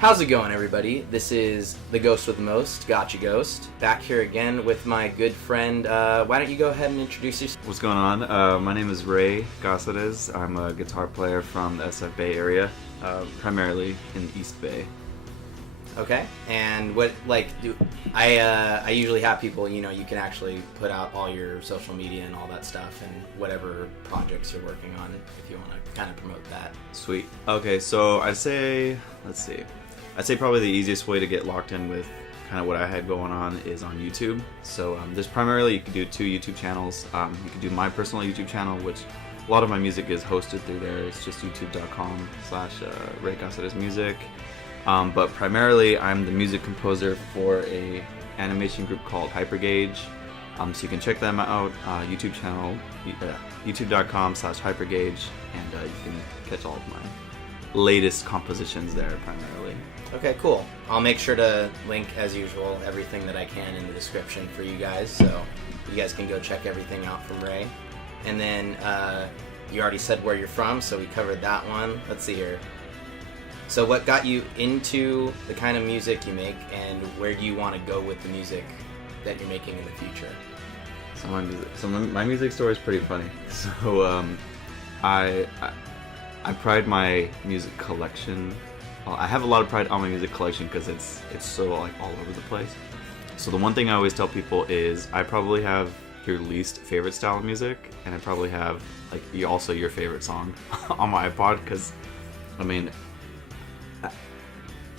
How's it going, everybody? This is the Ghost with the Most, Gotcha Ghost, back here again with my good friend. Why don't you go ahead and introduce yourself? What's going on? My name is Ray Casarez. I'm a guitar player from the SF Bay area, primarily in the East Bay. Okay, and what, I usually have people, you can actually put out all your social media and all that stuff and whatever projects you're working on if you want to kind of promote that. Sweet. Okay, so I'd say probably the easiest way to get locked in with kind of what I had going on is on YouTube. So there's primarily, you can do 2 YouTube channels. You can do my personal YouTube channel, which a lot of my music is hosted through there. It's just youtube.com/Ray Casarez Music. But primarily, I'm the music composer for a animation group called Hypergauge. So you can check them out, YouTube channel, youtube.com/Hypergauge, and you can catch all of my latest compositions there primarily. Okay, cool. I'll make sure to link, as usual, everything that I can in the description for you guys, so you guys can go check everything out from Ray. And then, you already said where you're from, so we covered that one. Let's see here. So what got you into the kind of music you make, and where do you want to go with the music that you're making in the future? So my music story is pretty funny. So I pride my music collection. I have a lot of pride on my music collection because it's so all over the place. So the one thing I always tell people is I probably have your least favorite style of music, and I probably have also your favorite song on my iPod, because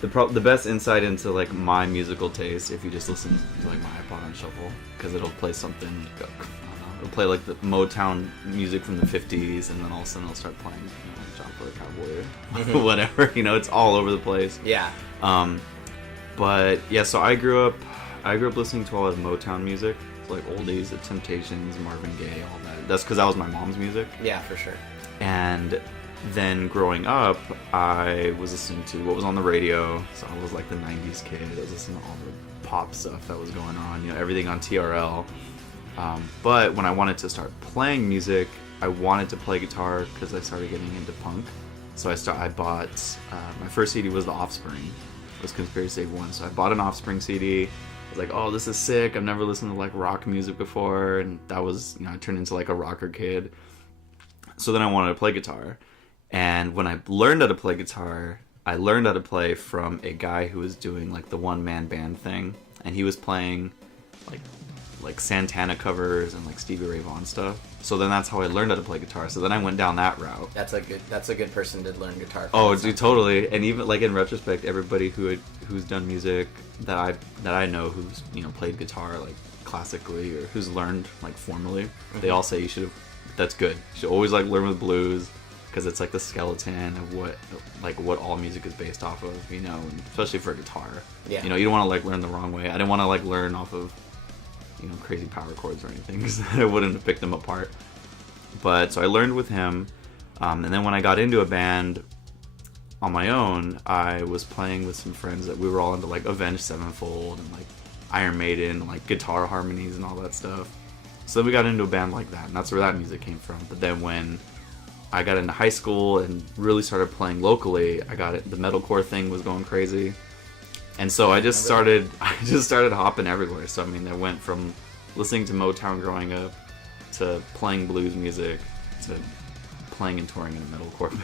the best insight into my musical taste, if you just listen to my iPod on shuffle, because it'll play something, it'll play the Motown music from the 50s, and then all of a sudden it'll start playing John for the Cowboy or whatever, it's all over the place. Yeah. But yeah, so I grew up listening to a lot of Motown music, oldies, The Temptations, Marvin Gaye, all that. That's because that was my mom's music. Yeah, for sure. And then growing up, I was listening to what was on the radio. So I was the 90s kid. I was listening to all the pop stuff that was going on, everything on TRL. But when I wanted to start playing music, I wanted to play guitar because I started getting into punk. So I bought, my first CD was The Offspring. It was Conspiracy Save One. So I bought an Offspring CD. I was like, oh, this is sick. I've never listened to rock music before. And that was, I turned into a rocker kid. So then I wanted to play guitar. And when I learned how to play guitar, I learned how to play from a guy who was doing the one-man band thing, and he was playing like Santana covers and Stevie Ray Vaughan stuff. So then that's how I learned how to play guitar. So then I went down that route. That's a good person to learn guitar from. Oh, dude, totally. And even in retrospect, everybody who's done music that I know who's played guitar classically or who's learned formally, they all say that's good. You should always learn with blues, because it's the skeleton of what all music is based off of, and especially for guitar. Yeah. You don't want to learn the wrong way. I didn't want to learn off of crazy power chords or anything, because I wouldn't have picked them apart. But so I learned with him, and then when I got into a band on my own, I was playing with some friends that we were all into Avenged Sevenfold and Iron Maiden, and guitar harmonies and all that stuff. So then we got into a band like that, and that's where that music came from. But then when I got into high school and really started playing locally, the metalcore thing was going crazy. And so I just started hopping everywhere. So I went from listening to Motown growing up to playing blues music to playing and touring in a metalcore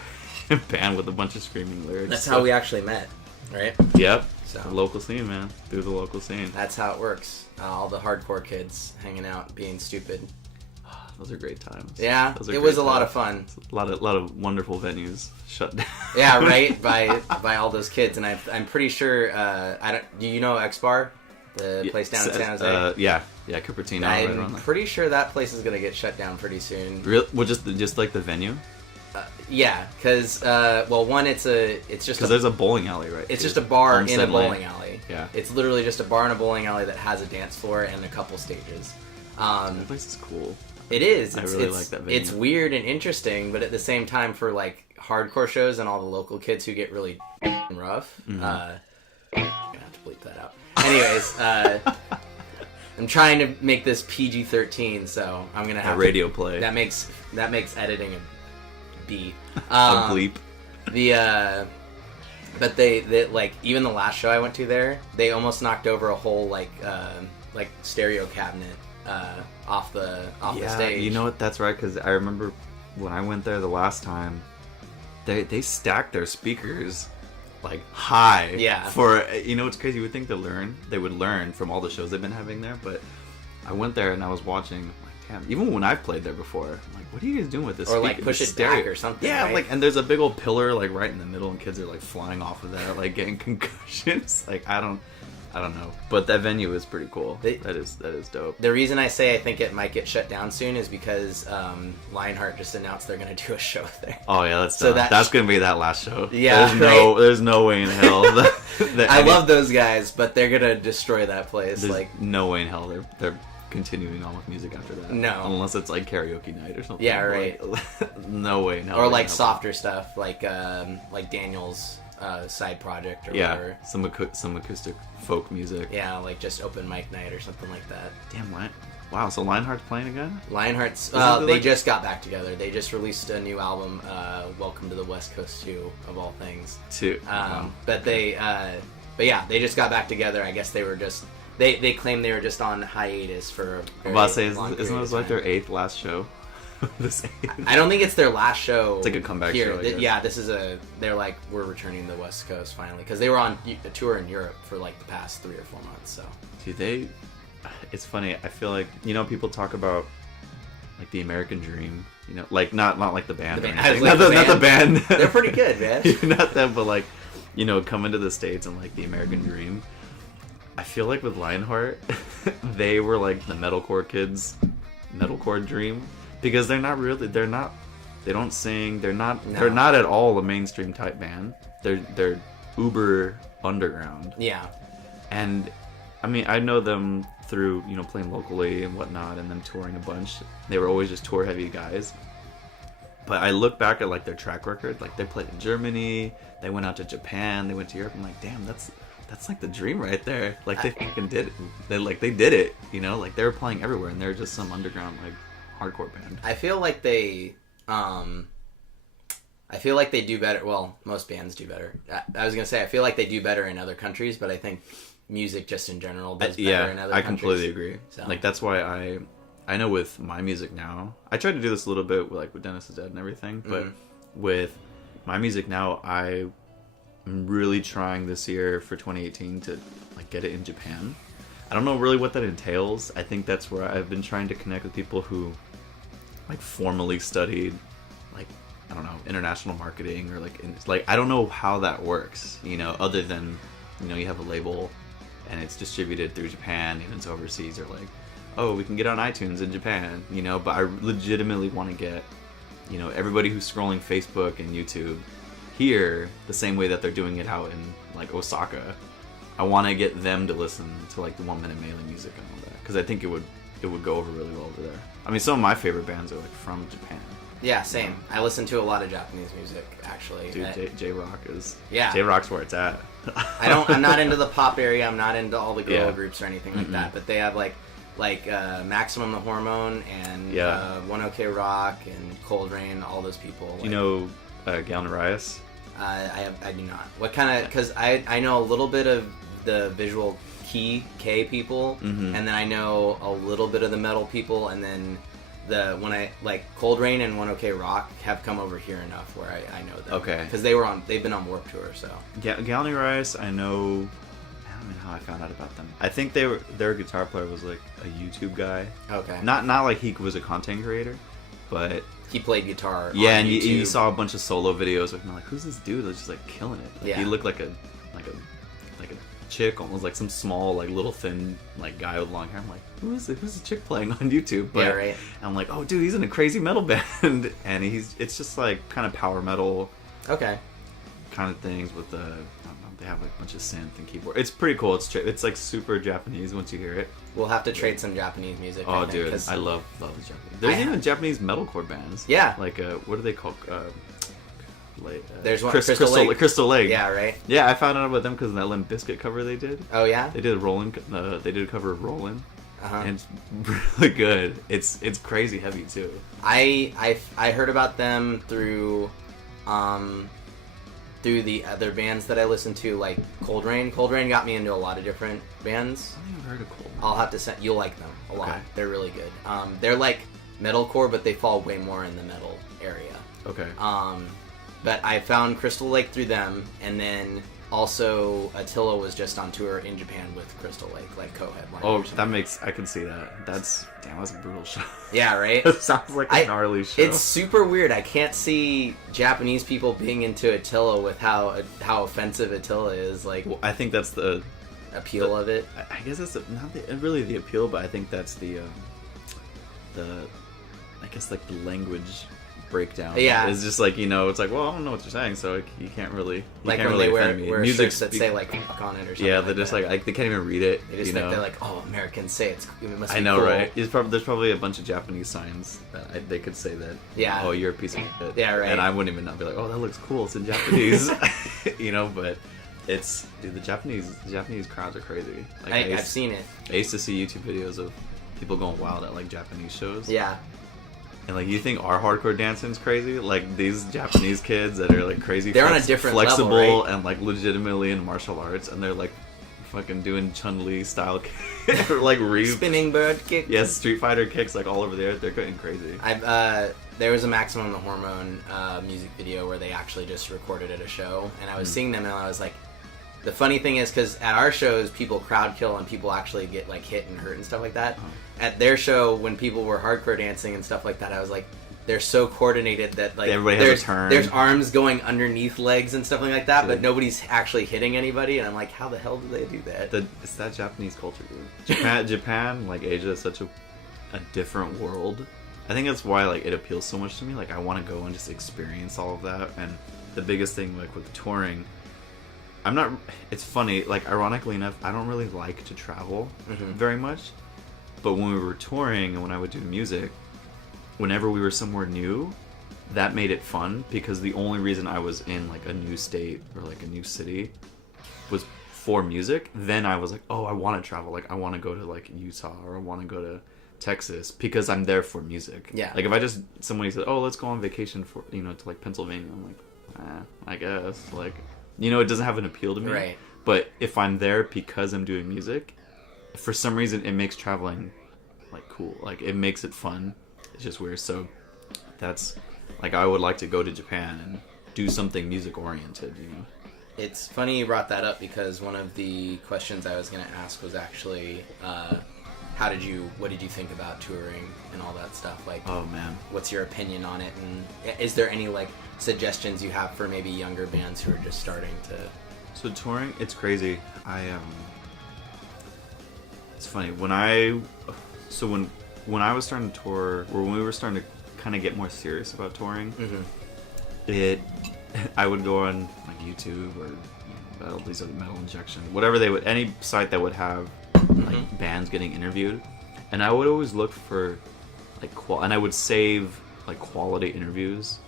band with a bunch of screaming lyrics. That's how we actually met, right? Yep. So the local scene, man. Through the local scene. That's how it works. All the hardcore kids hanging out, being stupid. Those are great times. Yeah, it was a lot of fun. A lot of wonderful venues shut down. Yeah, right. By all those kids, and I'm pretty sure. Do you know X Bar, the place down in San Jose? Yeah, Cupertino. I'm pretty sure that place is gonna get shut down pretty soon. Really? Well, just the venue. Yeah, because one, it's just because there's a bowling alley, right? It's just a bar in a bowling alley. Yeah, it's literally just a bar in a bowling alley that has a dance floor and a couple stages. That place is cool. It is. I really like that venue. It's weird and interesting, but at the same time, for hardcore shows and all the local kids who get really rough, I'm gonna have to bleep that out. Anyways, I'm trying to make this PG-13, so I'm gonna have a radio play. That makes editing a beat. A bleep. But they like even the last show I went to there, they almost knocked over a whole like stereo cabinet off the stage. You know what? That's right, because I remember when I went there the last time, they stacked their speakers like high. Yeah. For it's crazy. You would think they would learn from all the shows they've been having there, but I went there and I was watching. I'm like, damn. Even when I've played there before, I'm like, what are you guys doing with this? Or like push it back or something. Yeah, right? like, and there's a big old pillar like right in the middle, and kids are like flying off of that, like getting concussions. Like I don't know, but that venue is pretty cool. That is dope. The reason I say I think it might get shut down soon is because Lionheart just announced they're going to do a show there. Oh yeah, that's going to be that last show. Yeah, there's no way in hell. I love those guys, but they're going to destroy that place. There's like no way in hell they're continuing on with music after that. No, unless it's like karaoke night or something. Yeah, right. Like, no way in hell. Or like softer stuff, like Daniel's side project or whatever. Some acoustic folk music. Yeah, like just open mic night or something like that. Damn, what? Wow, so Lionheart's playing again? Lionheart's, they just got back together. They just released a new album, Welcome to the West Coast 2, of all things. But yeah, they just got back together. I guess they were just, they claim they were just on hiatus for a very long period isn't this like their 8th last show? I don't think it's their last show. It's like a comeback here. show. I guess. Yeah, this is they're like, we're returning to the West Coast finally, because they were on a tour in Europe for like the past 3 or 4 months. So, dude, it's funny. I feel like people talk about like the American dream. Like not like the band. Not the band. They're pretty good, man. Not them, but like coming to the States and like the American dream. I feel like with Lionheart, they were like the metalcore kids' metalcore dream. Because they don't sing, they're not at all a mainstream type band. They're uber underground. Yeah. And I mean, I know them through, playing locally and whatnot, and them touring a bunch. They were always just tour heavy guys. But I look back at like their track record, like they played in Germany, they went out to Japan, they went to Europe. I'm like, damn, that's like the dream right there. Like they fucking did it. They did it, like they were playing everywhere, and they're just some underground like hardcore band. I feel like they do better. Well, most bands do better. I was gonna say I feel like they do better in other countries, but I think music just in general does better in other countries. I completely agree. So. Like that's why I know with my music now, I tried to do this a little bit with Dennis is Dead and everything, but with my music now, I'm really trying this year for 2018 to like get it in Japan. I don't know really what that entails. I think that's where I've been trying to connect with people who like formally studied like, I don't know, international marketing or like I don't know how that works, other than, you have a label and it's distributed through Japan, even so overseas are like, oh, we can get on iTunes in Japan, but I legitimately want to get, everybody who's scrolling Facebook and YouTube here the same way that they're doing it out in like Osaka. I want to get them to listen to like the 1 Minute Melee music and all that, because I think it would go over really well over there. I mean, some of my favorite bands are like from Japan. Yeah, same. I listen to a lot of Japanese music, actually. Dude, J-Rock is... Yeah. J-Rock's where it's at. I'm not into the pop area. I'm not into all the girl groups or anything like that. But they have like Maximum the Hormone and One OK Rock and Cold Rain, all those people. Do you know Galna Rias? I do not. What kind of... Because I know a little bit of the visual K people, and then I know a little bit of the metal people, and then Cold Rain and One OK Rock have come over here enough where I know them. Okay. Because they've been on Warped Tour, so. Galna Rias, I know. I don't know how I found out about them. I think their guitar player was like a YouTube guy. Okay. Not like he was a content creator, but he played guitar. Yeah, and you saw a bunch of solo videos with him. Like, who's this dude that's just like killing it? Like, he looked like a chick, almost like some small, like little thin, like guy with long hair. I'm like, who's a chick playing on YouTube? But yeah, right. I'm like, oh, dude, he's in a crazy metal band, and it's just like kind of power metal, okay, kind of things with the. I don't know, they have like a bunch of synth and keyboard. It's pretty cool. It's like super Japanese once you hear it. We'll have to trade some Japanese music. Oh, dude, I love the Japanese. There's even Japanese metalcore bands. Yeah, like what are they called? There's one, Crystal Lake. Yeah, right. Yeah, I found out about them because of that Limp Bizkit cover they did. Oh yeah, they did They did a cover of Rollin', and it's really good. It's crazy heavy too. I heard about them through through the other bands that I listen to, like Cold Rain. Cold Rain got me into a lot of different bands. I think I've heard of Cold. I'll have to send. You'll like them a lot. Okay. They're really good. They're like metalcore, but they fall way more in the metal area. Okay. But I found Crystal Lake through them, and then also Attila was just on tour in Japan with Crystal Lake, like co-headline. Oh, that makes, I can see that. That's a brutal show. Yeah, right? It sounds like a gnarly show. It's super weird. I can't see Japanese people being into Attila with how offensive Attila is. Like, well, I think that's the appeal of it. I guess that's not really the appeal, but I think that's the I guess like the language breakdown. Yeah, it's just like, it's like, well, I don't know what you're saying, so you can't really like can't when really they wear shirts that say like fuck on it or something. Yeah, they're just like they can't even read it. They just think they're like, oh, Americans say it must be I know, cool. right? There's probably a bunch of Japanese signs that they could say that. Yeah. Oh, you're a piece of shit. Yeah, right. And I wouldn't even not be like, oh, that looks cool. It's in Japanese. But it's, dude, the Japanese crowds are crazy. Like, I've seen it. I used to see YouTube videos of people going wild at like Japanese shows. Yeah. And like, you think our hardcore dancing's crazy? Like these Japanese kids that are like crazy, they're on a different flexible level, right? And like legitimately in martial arts, and they're like fucking doing Chun-Li style or like spinning bird kick. Yes, Street Fighter kicks like all over there. They're getting crazy. There was a Maximum the Hormone music video where they actually just recorded at a show, and I was seeing them, and I was like, the funny thing is, because at our shows people crowd kill and people actually get like hit and hurt and stuff like that. At their show, when people were hardcore dancing and stuff like that, I was like, they're so coordinated that like everybody has a turn. There's arms going underneath legs and stuff like that, but nobody's actually hitting anybody, and I'm like, how the hell do they do that? It's that Japanese culture, dude. Japan, like Asia, is such a different world. I think that's why like it appeals so much to me. Like I want to go and just experience all of that. And the biggest thing, like with touring, it's funny, like ironically enough, I don't really like to travel very much. But when we were touring and when I would do music, whenever we were somewhere new, that made it fun, because the only reason I was in like a new state or like a new city was for music. Then I was like, oh, I want to travel. Like I want to go to like Utah, or I want to go to Texas, because I'm there for music. Yeah. Like if somebody said, oh, let's go on vacation for, to like Pennsylvania, I'm like, I guess. Like, it doesn't have an appeal to me. Right. But if I'm there because I'm doing music, for some reason it makes traveling like cool. Like it makes it fun. It's just weird. So that's like, I would like to go to Japan and do something music oriented. It's funny you brought that up, because one of the questions I was going to ask was actually what did you think about touring and all that stuff? Like, oh man, what's your opinion on it, and is there any like suggestions you have for maybe younger bands who are just starting to? So touring, it's crazy. It's funny when I was starting to tour, or when we were starting to kind of get more serious about touring, I would go on like YouTube or all these other Metal Injection, whatever any site that would have like bands getting interviewed, and I would always look for like and I would save like quality interviews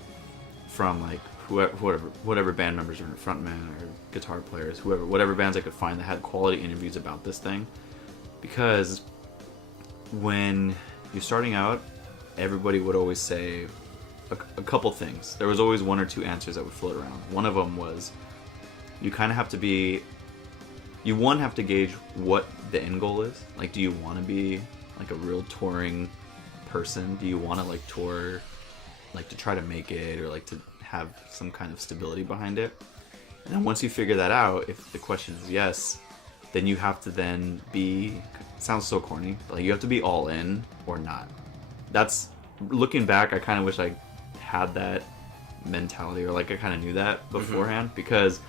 from like whatever band members or frontman or guitar players, whatever bands I could find that had quality interviews about this thing. Because when you're starting out, everybody would always say a couple things. There was always one or two answers that would float around. One of them was, you kind of have to gauge what the end goal is. Like, do you want to be like a real touring person? Do you want to like tour, like to try to make it, or like to have some kind of stability behind it? And then once you figure that out, if the question is yes, then you have to then be, it sounds so corny, but like you have to be all in or not. That's, looking back, I kind of wish I had that mentality, or like I kind of knew that beforehand, because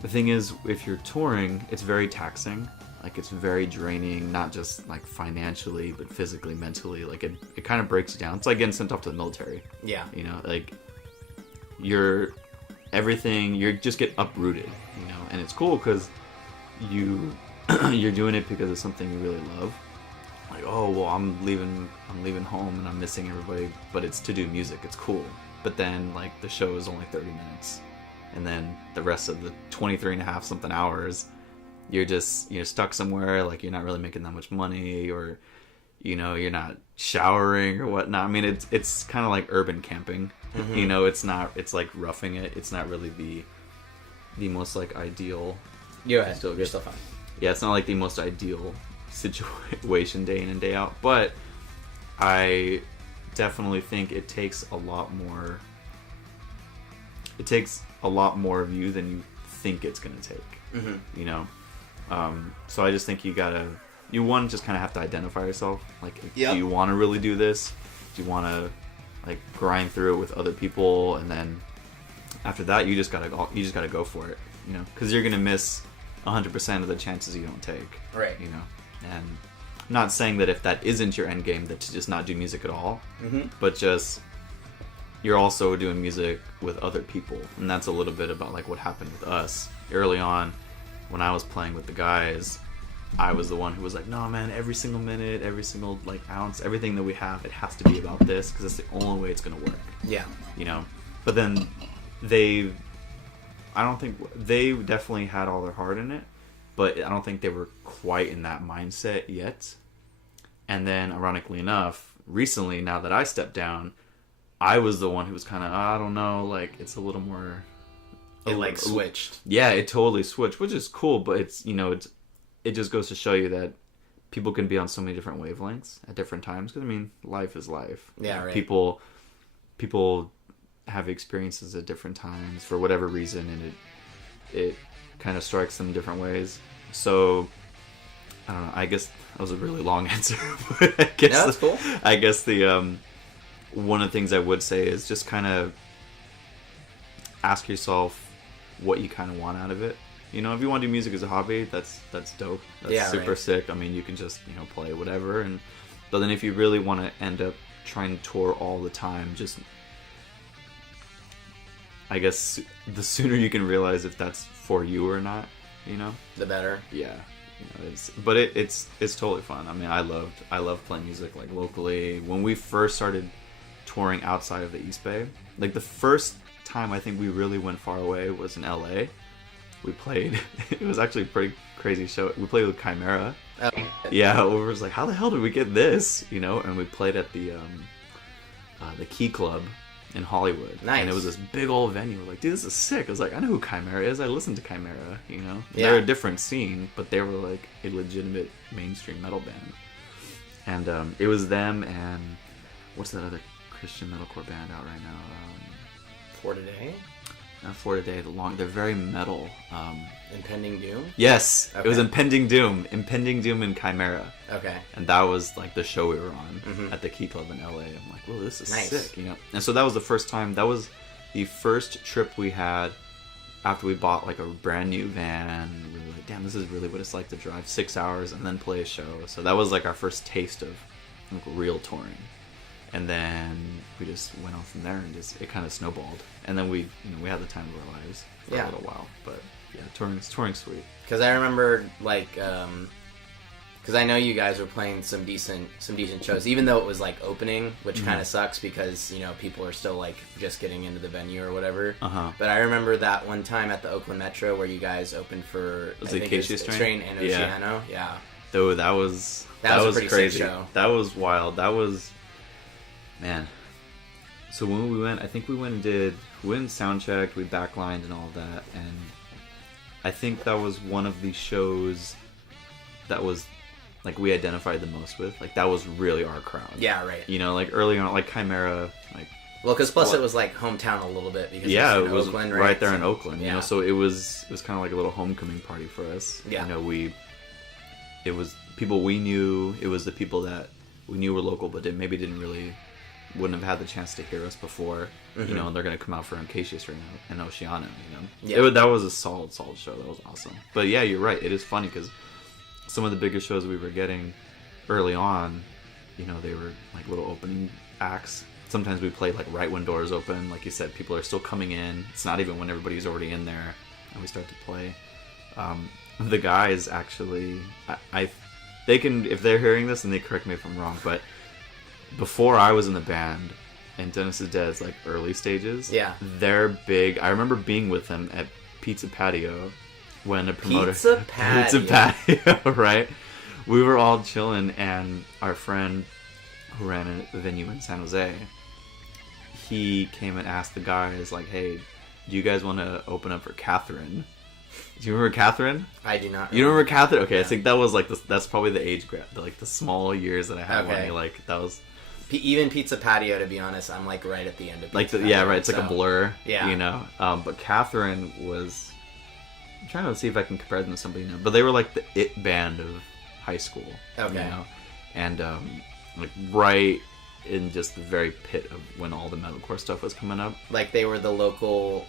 the thing is, if you're touring, it's very taxing. Like it's very draining, not just like financially, but physically, mentally. Like it kind of breaks you down. It's like getting sent off to the military. Yeah. Like you just get uprooted, and it's cool because you're doing it because of something you really love. Like, oh well, I'm leaving home and I'm missing everybody, but it's to do music. It's cool. But then like the show is only 30 minutes, and then the rest of the 23 and a half something hours, you're stuck somewhere. Like you're not really making that much money, or you're not showering or whatnot. I mean, it's kind of like urban camping. It's like roughing it. It's not really the most like ideal. Go ahead. Still good. You're still fine. Yeah, it's not like the most ideal situation day in and day out, but I definitely think it takes a lot more. It takes a lot more of you than you think it's gonna take. Mm-hmm. You know, so I just think you just kind of have to identify yourself. Like, Yep. do you want to really do this? Do you want to like grind through it with other people, and then after that, you just gotta go for it. You know, because you're gonna miss 100% of the chances you don't take. Right. You know, and I'm not saying that if that isn't your end game, that to just not do music at all, but just you're also doing music with other people, and that's a little bit about like what happened with us early on. When I was playing with the guys, I was the one who was like, no man, every single minute, every single like ounce, everything that we have, it has to be about this, because it's the only way it's gonna work. Yeah. You know, but then they definitely had all their heart in it, but I don't think they were quite in that mindset yet. And then, ironically enough, recently, now that I stepped down, I was the one who was kind of, I don't know, like, it's a little more... It switched. Yeah, it totally switched, which is cool, but it's, you know, it just goes to show you that people can be on so many different wavelengths at different times, because, I mean, life is life. Yeah, right. People have experiences at different times for whatever reason, and it kind of strikes them different ways. So I don't know, I guess that was a really long answer, but I guess that's cool. I guess the one of the things I would say is just kind of ask yourself what you kind of want out of it. You know, if you want to do music as a hobby, that's dope. That's super sick. I mean, you can just, you know, play whatever, but then if you really want to end up trying to tour all the time, just I guess the sooner you can realize if that's for you or not, you know, the better. Yeah, you know, it's totally fun. I mean, I love playing music like locally. When we first started touring outside of the East Bay, like the first time I think we really went far away was in LA. We played. It was actually a pretty crazy show. We played with Chimera. Oh. Yeah, we was like, how the hell did we get this? You know, and we played at the Key Club in Hollywood. Nice. And it was this big old venue. We're like, dude, this is sick. I was like, I know who Chimera is. I listened to Chimera, you know? Yeah. They're a different scene, but they were like a legitimate mainstream metal band. And it was them and what's that other Christian metalcore band out right now? For Today? Not For Today. They're very metal. Impending Doom? Yes. Okay. It was Impending Doom. Impending Doom and Chimera. Okay. And that was like the show we were on at the Key Club in LA. I'm like, whoa, this is nice. sick, you know? And so that was the first time, that was the first trip we had after we bought like a brand new van. We were like, damn, this is really what it's like to drive 6 hours and then play a show. So that was like our first taste of like real touring. And then we just went on from there, and it kind of snowballed. And then we had the time of our lives for a little while. But yeah, touring's sweet. Because I remember like, because I know you guys were playing some decent shows, even though it was like opening, which kind of sucks because, you know, people are still like just getting into the venue or whatever. But I remember that one time at the Oakland Metro where you guys opened for Acacia Strain and Oceano. Yeah. Though that was a pretty crazy. Sick show. That was wild. That was, man. So when we went, I think we went and sound checked, we backlined and all of that, and I think that was one of the shows that was like we identified the most with. Like that was really our crowd. Yeah, right. You know, like early on, like Chimera, like. Well, because plus it was like hometown a little bit because it was Oakland, right there in Oakland. Yeah. You know, so it was kind of like a little homecoming party for us. Yeah. You know, it was people we knew. It was the people that we knew were local, but wouldn't have had the chance to hear us before. You know, and they're gonna come out for Acacia Strain and Oceano. You know, that was a solid show. That was awesome. But yeah, you're right. It is funny because some of the bigger shows we were getting early on, you know, they were like little opening acts. Sometimes we played like right when doors open. Like you said, people are still coming in. It's not even when everybody's already in there and we start to play. The guys actually, they can, if they're hearing this, and they correct me if I'm wrong, but before I was in the band and Dennis is Dead's like early stages, they're big. I remember being with them at Pizza Patio when the promoter Pizza Patio, right? We were all chilling, and our friend who ran a venue in San Jose, he came and asked the guys like, "Hey, do you guys want to open up for Catherine? Do you remember Catherine? I do not. You don't remember Catherine? Okay, No. I think that was like that's probably the age gap, like the small years that I had Okay. when like that was Even Pizza Patio, to be honest, I'm like right at the end of Pizza like Patio, yeah, right. It's like so- a blur, Yeah. you know. But Catherine was. I'm trying to see if I can compare them to somebody now, but they were like the it band of high school. Okay. You know? And like right in just the very pit of when all the metalcore stuff was coming up. Like they were the local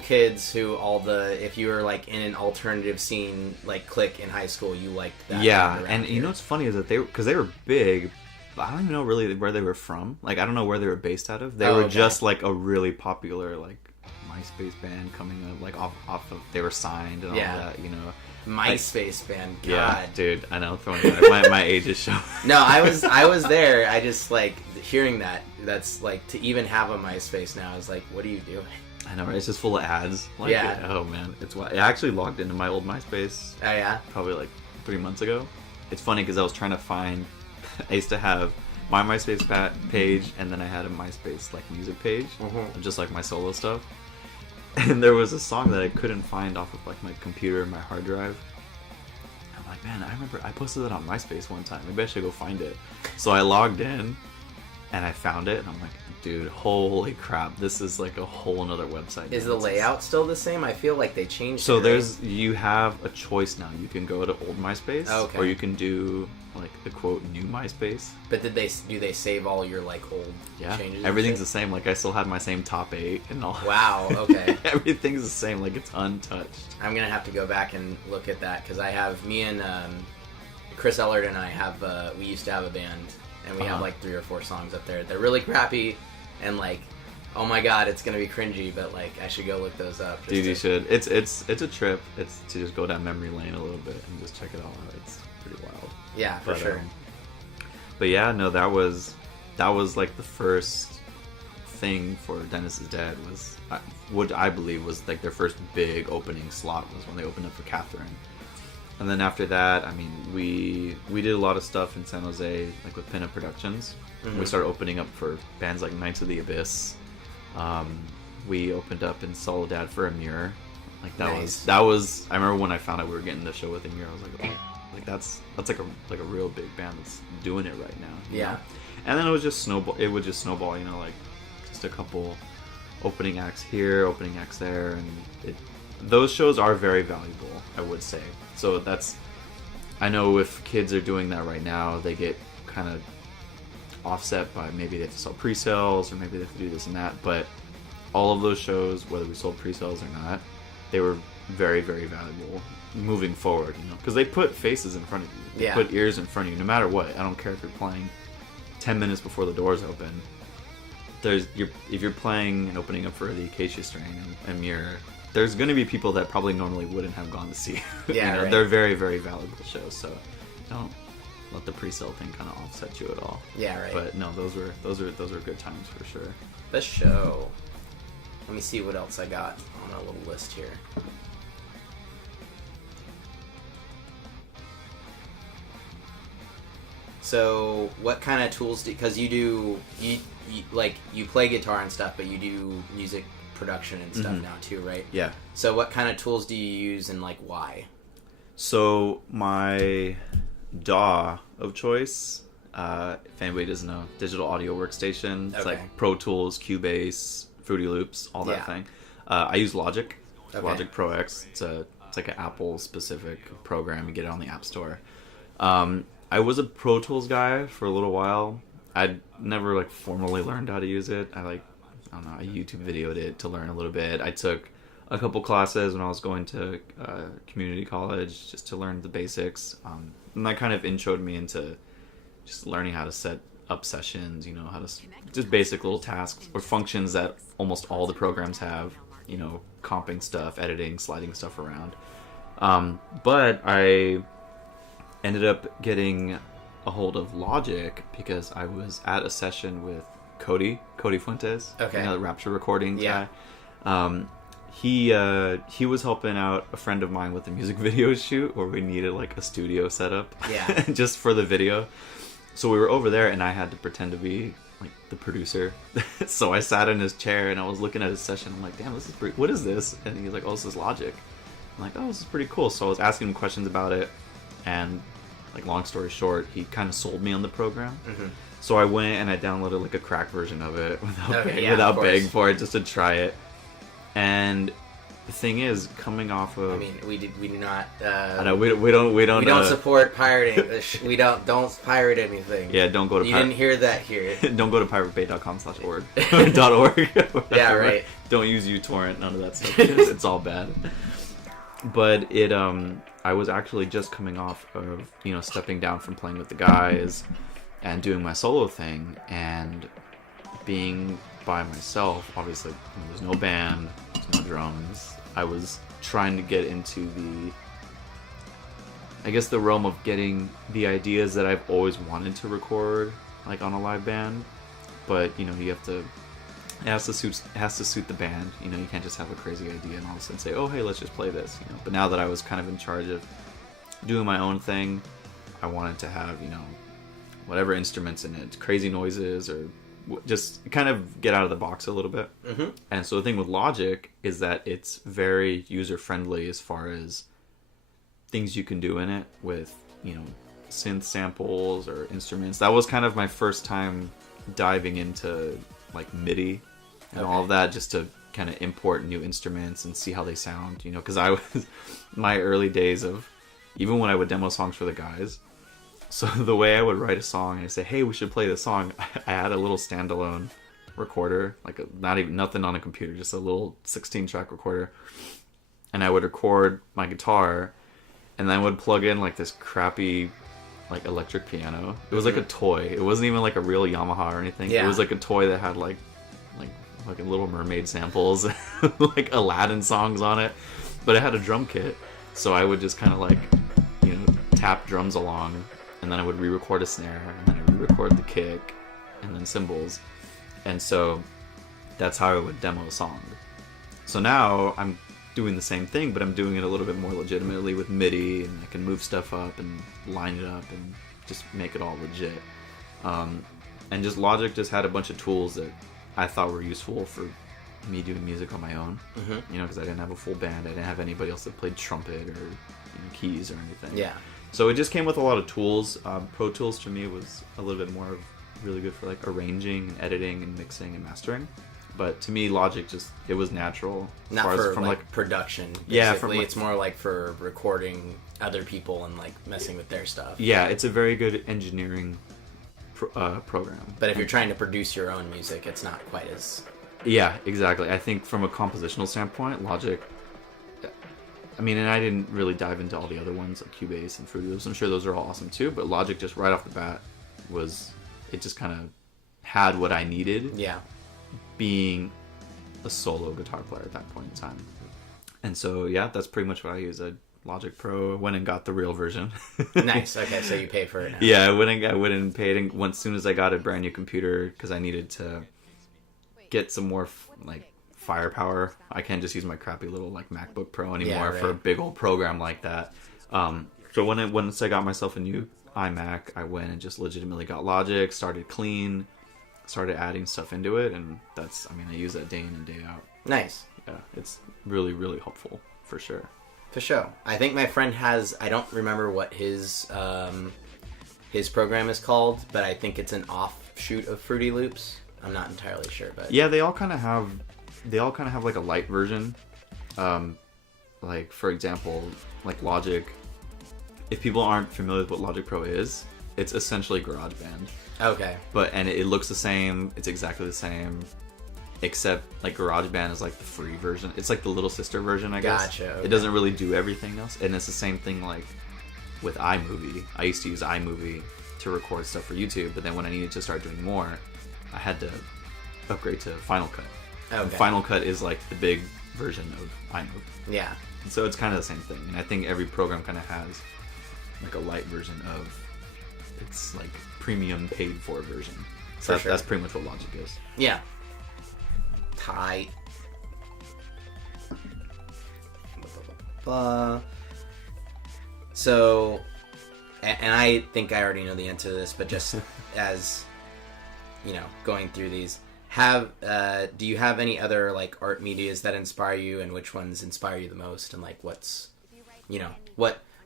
kids who if you were like in an alternative scene like clique in high school, you liked that. Yeah, band around and here. you know what's funny is that because they were big, but I don't even know really where they were from. Like I don't know where they were based out of. They were okay. just like a really popular like MySpace band coming up, like off of they were signed and all that, you know. MySpace band. God. Yeah, dude, I know throwing my age is showing. No, I was there. I just like hearing that. That's like to even have a MySpace now is like, what are you doing? I know, right? It's just full of ads. Like, Yeah. Oh man, it's I actually logged into my old MySpace Oh yeah. probably like 3 months ago. It's funny because I was trying to find. I used to have my MySpace page, and then I had a MySpace like music page of just like my solo stuff. And there was a song that I couldn't find off of like my computer, my hard drive. I'm like, man, I remember I posted that on MySpace one time. Maybe I should go find it. So I logged in, and I found it, and I'm like, dude, holy crap, this is like a whole another website. Is the layout still the same? I feel like they changed. So it, right? you have a choice now. You can go to old MySpace, Okay. or you can do like the quote new MySpace. But do they save all your like old changes? and Everything's the shit? same. Like I still had my same top 8 and all. Wow. Okay. Everything's the same. Like it's untouched. I'm gonna have to go back and look at that because I have me and Chris Ellard and I have we used to have a band and we have like 3 or 4 songs up there. They're really crappy and like, oh my god, it's gonna be cringy, but like I should go look those up. Dude, you should. It's a trip. It's to just go down memory lane a little bit and just check it all out. It's pretty wild. Yeah, for sure. But yeah, no, that was like the first thing for Dennis is Dead was what I believe was like their first big opening slot was when they opened up for Catherine. And then after that, I mean, we did a lot of stuff in San Jose, like with Pinup Productions. We started opening up for bands like Knights of the Abyss. We opened up in Soledad for Amir. Like that was. I remember when I found out we were getting the show with Amir, I was like, oh, like that's like a real big band that's doing it right now. you know? And then it would just snowball. You know, like just a couple opening acts here, opening acts there, and those shows are very valuable, I would say. So I know if kids are doing that right now, they get kind of offset by maybe they have to sell pre-sales or maybe they have to do this and that, but all of those shows, whether we sold pre-sales or not, they were very, very valuable moving forward, you know, because they put faces in front of you, they put ears in front of you, no matter what. I don't care if you're playing 10 minutes before the doors open. If you're playing and opening up for the Acacia Strain and Mirror, there's going to be people that probably normally wouldn't have gone to see. Yeah, right. They're very, very valuable shows, so don't let the pre-sale thing kind of offset you at all. Yeah, right. But no, those were good times for sure. The show. Let me see what else I got on a little list here. So, what kind of tools because you play guitar and stuff, but you do music production and stuff now too, right? Yeah. So, what kind of tools do you use and like why? So my DAW of choice, if anybody doesn't know, digital audio workstation. It's like Pro Tools, Cubase, Fruity Loops, all that thing. I use Logic, Logic Pro X. It's like an Apple specific program. You get it on the App Store. I was a Pro Tools guy for a little while. I'd never like formally learned how to use it. I don't know, I YouTube videoed it to learn a little bit. I took a couple classes when I was going to community college just to learn the basics. And that kind of introed me into just learning how to set up sessions, you know, how to just basic little tasks or functions that almost all the programs have, you know, comping stuff, editing, sliding stuff around. But I ended up getting a hold of Logic because I was at a session with Cody Fuentes, you know, the Rapture Recordings guy. He was helping out a friend of mine with a music video shoot where we needed like a studio setup just for the video. So we were over there and I had to pretend to be like the producer. So I sat in his chair and I was looking at his session. I'm like, damn, this is pretty, what is this? And he's like, oh, this is Logic. I'm like, oh, this is pretty cool. So I was asking him questions about it, and like long story short, he kind of sold me on the program. Mm-hmm. So I went and I downloaded like a crack version of it without begging for it, just to try it. And the thing is, coming off of, I mean, we do not. I know we don't support pirating. We don't pirate anything. Yeah, don't go to. You didn't hear that here. Don't go to piratebay.com/org. Yeah, right. Don't use uTorrent. None of that stuff. It's all bad. But I was actually just coming off of stepping down from playing with the guys and doing my solo thing and being by myself. Obviously, there's no band, there's no drums. I was trying to get into the realm of getting the ideas that I've always wanted to record, like on a live band. But you have to, it has to suit the band. You can't just have a crazy idea and all of a sudden say, oh hey, let's just play this. But now that I was kind of in charge of doing my own thing, I wanted to have whatever instruments in it, crazy noises, or just kind of get out of the box a little bit. Mm-hmm. And so the thing with Logic is that it's very user-friendly as far as things you can do in it with, synth samples or instruments. That was kind of my first time diving into like MIDI and all of that, just to kind of import new instruments and see how they sound, because I was my early days of, even when I would demo songs for the guys. So the way I would write a song and I say, hey, we should play this song, I had a little standalone recorder, like nothing on a computer, just a little 16-track recorder. And I would record my guitar, and then I would plug in like this crappy like electric piano. It was like a toy. It wasn't even like a real Yamaha or anything. Yeah. It was like a toy that had like Little Mermaid samples, like Aladdin songs on it. But it had a drum kit. So I would just kind of like, tap drums along, and then I would re-record a snare, and then I re-record the kick, and then cymbals. And so that's how I would demo a song. So now I'm doing the same thing, but I'm doing it a little bit more legitimately with MIDI, and I can move stuff up and line it up and just make it all legit. And just Logic just had a bunch of tools that I thought were useful for me doing music on my own. Mm-hmm. Because I didn't have a full band. I didn't have anybody else that played trumpet or keys or anything. Yeah. So it just came with a lot of tools. Pro Tools to me was a little bit more of really good for like arranging and editing and mixing and mastering. But to me, Logic it was natural. Not for like production. Basically. Yeah, it's more like for recording other people and like messing with their stuff. Yeah, it's a very good engineering program. But if you're trying to produce your own music, it's not quite as... Yeah, exactly. I think from a compositional standpoint, Logic... I mean, and I didn't really dive into all the other ones like Cubase and Fruity Loops. I'm sure those are all awesome too, but Logic just right off the bat it just kind of had what I needed. Yeah. Being a solo guitar player at that point in time. And so, yeah, that's pretty much what I use. Logic Pro. Went and got the real version. Nice. Okay, so you pay for it now. Yeah, I went and paid. And as soon as I got a brand new computer, because I needed to get some more firepower. I can't just use my crappy little MacBook Pro anymore for a big old program like that. So once I got myself a new iMac, I went and just legitimately got Logic, started clean, started adding stuff into it, and I use that day in and day out. Nice. Yeah, it's really, really helpful for sure. For sure. I think my friend has, I don't remember what his program is called, but I think it's an offshoot of Fruity Loops. I'm not entirely sure, but yeah, they all kind of have like a light version. Like for example, like Logic. If people aren't familiar with what Logic Pro is, it's essentially GarageBand. Okay. And it looks the same. It's exactly the same, except like GarageBand is like the free version. It's like the little sister version, I guess. Gotcha. Okay. It doesn't really do everything else, and it's the same thing like with iMovie. I used to use iMovie to record stuff for YouTube, but then when I needed to start doing more, I had to upgrade to Final Cut. Okay. Final Cut is like the big version of iMovie. Yeah. So it's kind of the same thing, and I think every program kind of has like a light version of its like premium paid for version. So that's pretty much what Logic is. Yeah. Tight. So, and I think I already know the answer to this, but just as going through these, do you have any other like art medias that inspire you, and which ones inspire you the most, and like what's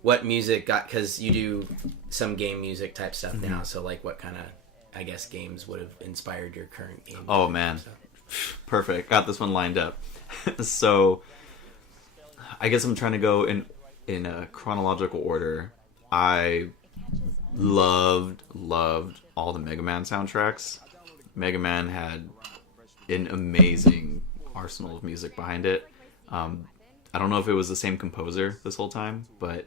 what music got, because you do some game music type stuff now, so like what kind of, I guess, games would have inspired your current game? Oh man, perfect, got this one lined up. So I guess I'm trying to go in a chronological order. I loved all the Mega Man soundtracks. Mega Man had an amazing arsenal of music behind it. I don't know if it was the same composer this whole time, but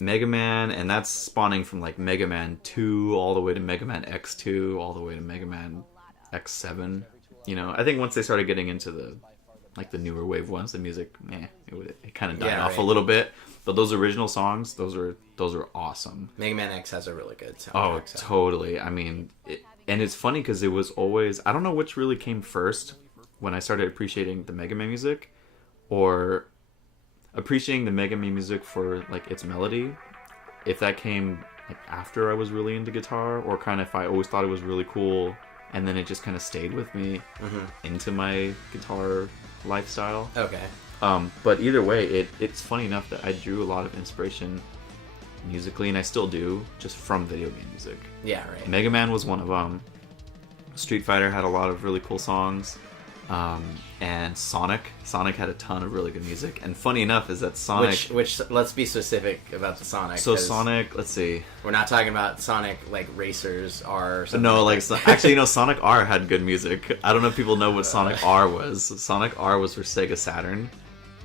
Mega Man, and that's spawning from like Mega Man 2 all the way to Mega Man X2 all the way to Mega Man X7. I think once they started getting into the newer wave ones, the music, it kind of died off a little bit. But those original songs, those are awesome. Mega Man X has a really good soundtrack. Oh, totally. I mean, and it's funny because it was always, I don't know which really came first, when I started appreciating the Mega Man music, or appreciating the Mega Man music for like its melody, if that came like after I was really into guitar, or kind of if I always thought it was really cool and then it just kind of stayed with me into my guitar lifestyle. Okay. But either way, it's funny enough that I drew a lot of inspiration musically, and I still do, just from video game music. Yeah, right. Mega Man was one of them. Street Fighter had a lot of really cool songs. And Sonic had a ton of really good music. And funny enough is that Sonic... Which let's be specific about the Sonic. So Sonic, let's see. We're not talking about Sonic, like, Racers R or something. No, actually, Sonic R had good music. I don't know if people know what Sonic R was. Sonic R was for Sega Saturn,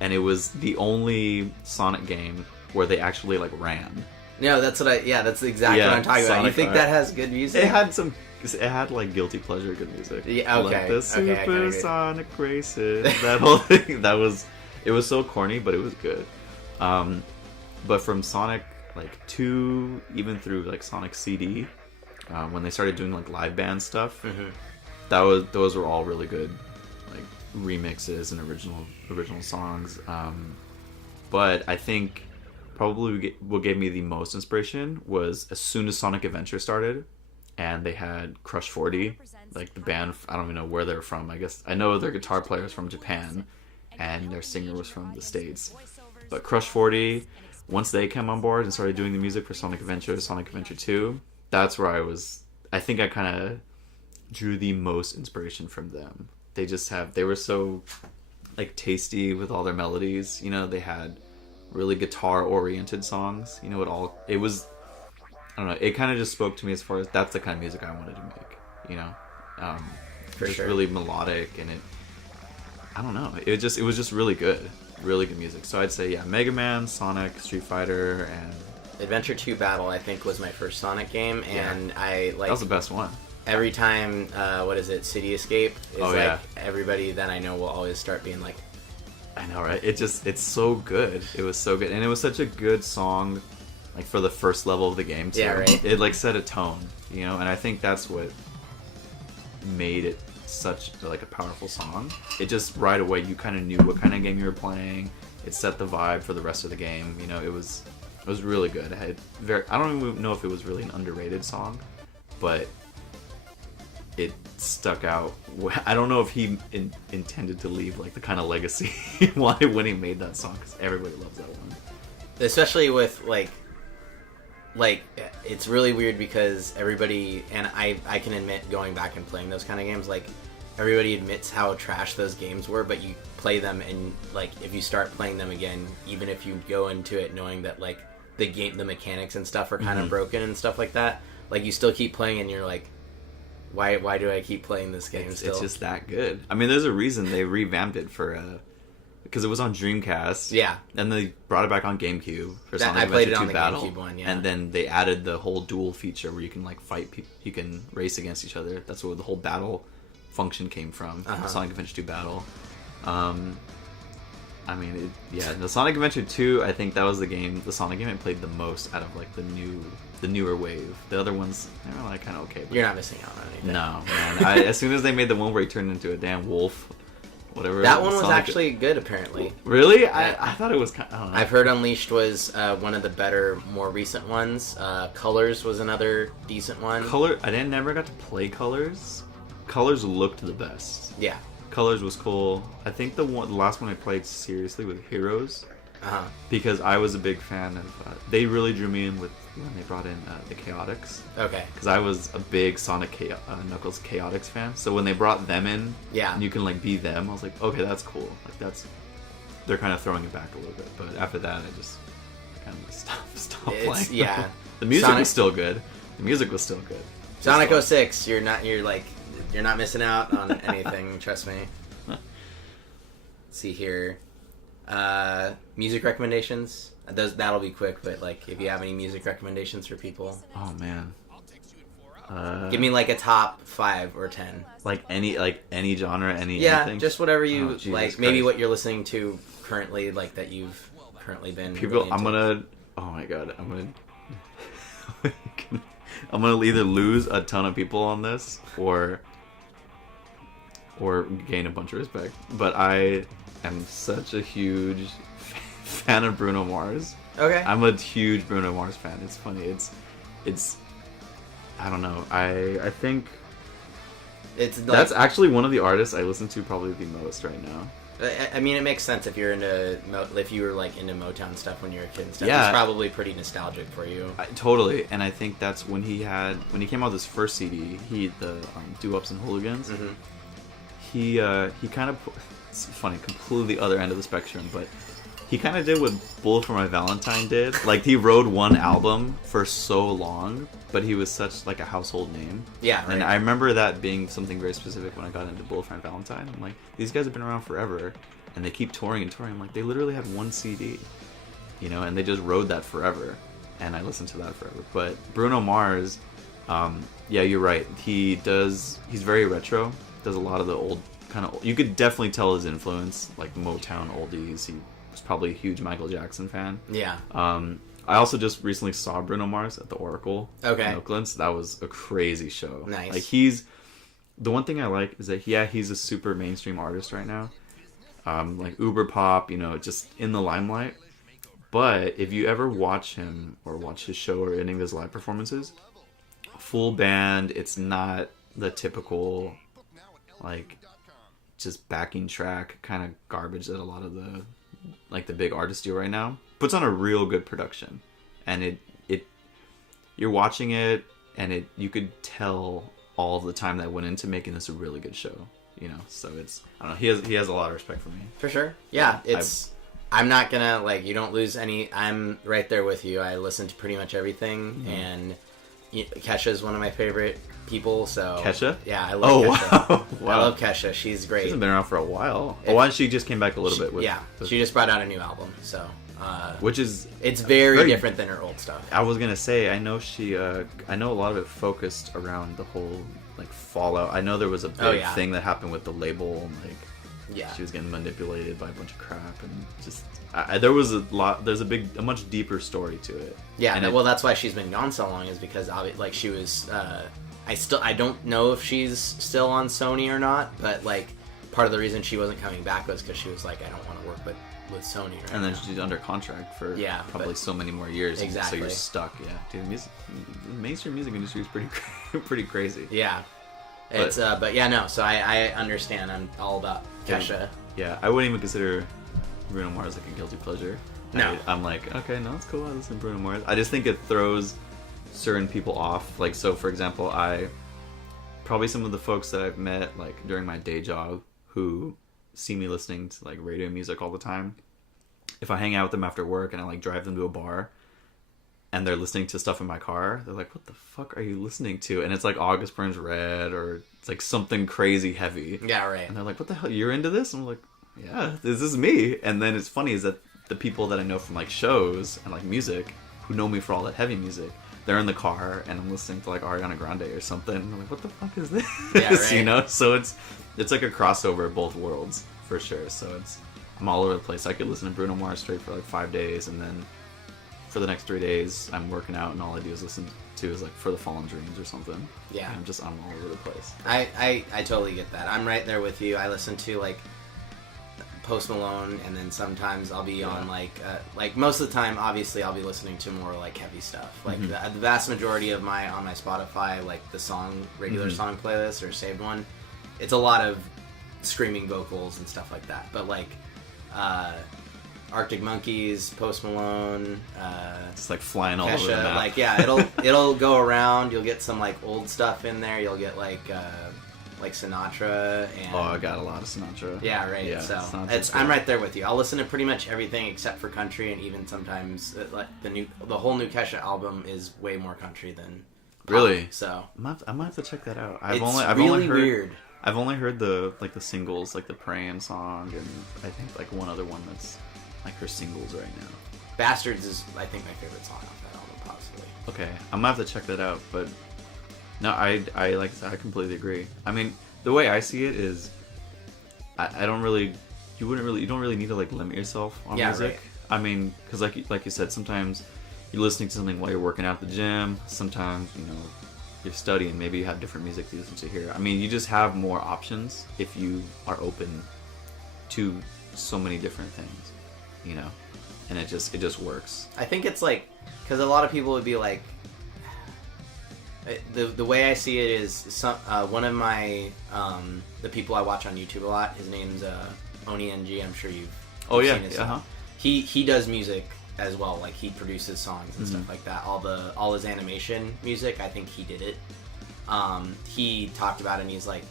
and it was the only Sonic game where they actually, like, ran. No, that's that's exactly what I'm talking about. You think that has good music? It had like guilty pleasure good music. Yeah, okay. Like the Supersonic Races. That whole thing. It was so corny, but it was good. But from Sonic like 2, even through like Sonic CD, when they started doing like live band stuff, those were all really good, like remixes and original songs. But I think probably what gave me the most inspiration was as soon as Sonic Adventure started, and they had Crush 40, like the band. I don't even know where they're from. I guess I know their guitar player is from Japan, and their singer was from the States. But Crush 40, once they came on board and started doing the music for Sonic Adventure, Sonic Adventure 2, that's where I think I kind of drew the most inspiration from them. They were so like tasty with all their melodies. They had really guitar-oriented songs. It was, I don't know, it kind of just spoke to me as far as that's the kind of music I wanted to make, For just sure. really melodic, and I don't know, it was just really good music. So I'd say, Mega Man, Sonic, Street Fighter, and Adventure 2 Battle, I think, was my first Sonic game, and I like... That was the best one. Every time, City Escape is everybody that I know will always start being like... I know, right? It's so good. It was so good. And it was such a good song, like, for the first level of the game, too. Yeah, right. It, like, set a tone, and I think that's what made it such, like, a powerful song. It just, right away, you kind of knew what kind of game you were playing. It set the vibe for the rest of the game. It was really good. I don't even know if it was really an underrated song, but it stuck out. I don't know if he intended to leave like the kind of legacy when he made that song, because everybody loves that one. Especially with like it's really weird because everybody, and I can admit, going back and playing those kind of games, like everybody admits how trash those games were, but you play them, and like if you start playing them again, even if you go into it knowing that like the mechanics and stuff are kind of broken and stuff like that, like you still keep playing and you're like, why do I keep playing this game still? It's just that good. I mean, there's a reason they revamped it because it was on Dreamcast. Yeah. And they brought it back on GameCube for Sonic I played it Adventure on 2 the Battle. GameCube one, yeah. And then they added the whole duel feature where you can like fight people, you can race against each other. That's where the whole battle function came from Sonic Adventure 2 Battle. I mean, the Sonic Adventure 2, I think that was the Sonic game I played the most out of like the newer wave. The other ones, they're like kind of okay. But you're not missing out on anything. No, man. As soon as they made the one where he turned into a damn wolf, whatever. That one was Sonic... actually good, apparently. Really? I thought it was kind of... I don't know. I've heard Unleashed was one of the better, more recent ones. Colors was another decent one. I never got to play Colors. Colors looked the best. Yeah. Colors was cool. I think the last one I played seriously was Heroes. Uh-huh. Because I was a big fan of... they really drew me in with when they brought in the Chaotix. Okay. Because I was a big Sonic Knuckles Chaotix fan. So when they brought them in, and you can like be them, I was like, okay, that's cool. Like they're kind of throwing it back a little bit. But after that, I just kind of stopped playing. Yeah. The music was still good. The music was still good. Sonic 06, you're not missing out on anything. Trust me. Let's see here. Music recommendations. That'll be quick, but like, if you have any music recommendations for people. Oh man. Give me like a top 5 or 10. Like any genre, anything. Just whatever you like. Christ. Maybe what you're listening to currently, like that you've currently been. People, really I'm gonna. Oh my god, I'm gonna either lose a ton of people on this or gain a bunch of respect. But I am such a huge fan of Bruno Mars. Okay. I'm a huge Bruno Mars fan. It's funny. It's. I don't know. I think it's like, that's actually one of the artists I listen to probably the most right now. I mean, it makes sense if you were like into Motown stuff when you were a kid and stuff. Yeah. It's probably pretty nostalgic for you. Totally, and I think that's when he came out with his first CD, the Do-Ups and Hooligans. Mm-hmm. He kind of, it's funny, completely other end of the spectrum, but he kind of did what Bull for My Valentine did. Like, he rode one album for so long, but he was such like a household name. Yeah, right. And I remember that being something very specific when I got into Bull for My Valentine. I'm like, these guys have been around forever, and they keep touring and touring. I'm like, they literally had one CD, and they just rode that forever, and I listened to that forever. But Bruno Mars, yeah, you're right. He's very retro. Does a lot of the old kind of. You could definitely tell his influence, like Motown oldies. He was probably a huge Michael Jackson fan. Yeah. I also just recently saw Bruno Mars at the Oracle in Oakland. So that was a crazy show. Nice. Like, the one thing I like is that he's a super mainstream artist right now. Like uber pop, just in the limelight. But if you ever watch him or watch his show or any of his live performances, full band, it's not the typical like just backing track kind of garbage that a lot of the big artists do right now. Puts on a real good production, and it you're watching it, and you could tell all of the time that went into making this a really good show. So it's, I don't know, he has a lot of respect for me. For sure. Yeah, I'm not gonna you don't lose any. I'm right there with you. I listen to pretty much everything, and Kesha is one of my favorite people. So Kesha? Yeah, I love Kesha. Wow. I love Kesha. She's great. She hasn't been around for a while. Why she just came back a little bit with. Yeah, she just brought out a new album. So. Which is it's very different than her old stuff. I was gonna say, I know I know a lot of it focused around the whole fallout. I know there was a big thing that happened with the label, and she was getting manipulated by a bunch of crap, and just there was there's a much deeper story to it. Yeah, and that's why she's been gone so long, is because she was. I don't know if she's still on Sony or not, but part of the reason she wasn't coming back was because she was like, I don't want to work with Sony right and then now. she's under contract for probably so many more years. Exactly. So you're stuck. Yeah, dude, the mainstream music industry is pretty crazy. Yeah. It's but yeah, no, so I understand. I'm all about Kesha. Yeah, I wouldn't even consider Bruno Mars like a guilty pleasure. No. I'm like, okay, no, it's cool, I listen to Bruno Mars. I just think it throws certain people off. So for example, probably some of the folks that I've met during my day job who see me listening to radio music all the time, if I hang out with them after work and I drive them to a bar and they're listening to stuff in my car, they're like, what the fuck are you listening to? And it's August Burns Red, or it's something crazy heavy. Yeah, right. And they're like, what the hell, you're into this? And I'm like, yeah, this is me. And then it's funny is that the people that I know from shows and music, who know me for all that heavy music, they're in the car and I'm listening to Ariana Grande or something, and I'm like, what the fuck is this? Yeah, right. So it's a crossover of both worlds for sure. So I'm all over the place. I could listen to Bruno Mars straight for 5 days, and then for the next 3 days I'm working out and all I do is listen to For the Fallen Dreams or something. Yeah. I'm all over the place. I totally get that. I'm right there with you. I listen to Post Malone, and then sometimes I'll be on like most of the time, obviously I'll be listening to more like heavy stuff. Like the vast majority of on my Spotify, like the regular song playlist or saved one, it's a lot of screaming vocals and stuff like that. But like Arctic Monkeys, Post Malone, it's like flying all Kesha, over the map. like it'll go around. You'll get some like old stuff in there. You'll get like Sinatra and I got a lot of Sinatra. Yeah, right. Yeah, so Sinatra's I'm good. right there with you. I'll listen to pretty much everything except for country, and even sometimes like the whole new Kesha album is way more country than pop, Really? So I might have to check that out. I've only heard weird. I've only heard the singles, like the Praying song, and I think like one other one that's like her singles right now. Bastards is I think my favorite song off that album, possibly. Okay, I might have to check that out, but no, I like I said, I completely agree. I mean, the way I see it is, I don't really, you don't really need to like limit yourself on music. Right. I mean, because like you said, sometimes you're listening to something while you're working out at the gym. Sometimes you're studying. Maybe you have different music to listen to here. I mean, you just have more options if you are open to so many different things, and it just works. I think it's like because a lot of people would be like. The way I see it is one of my the people I watch on YouTube a lot. His name's Oni NG. I'm sure you've seen his stuff. He does music as well. Like he produces songs and stuff like that. All his animation music. I think he did it. He talked about it and he's like,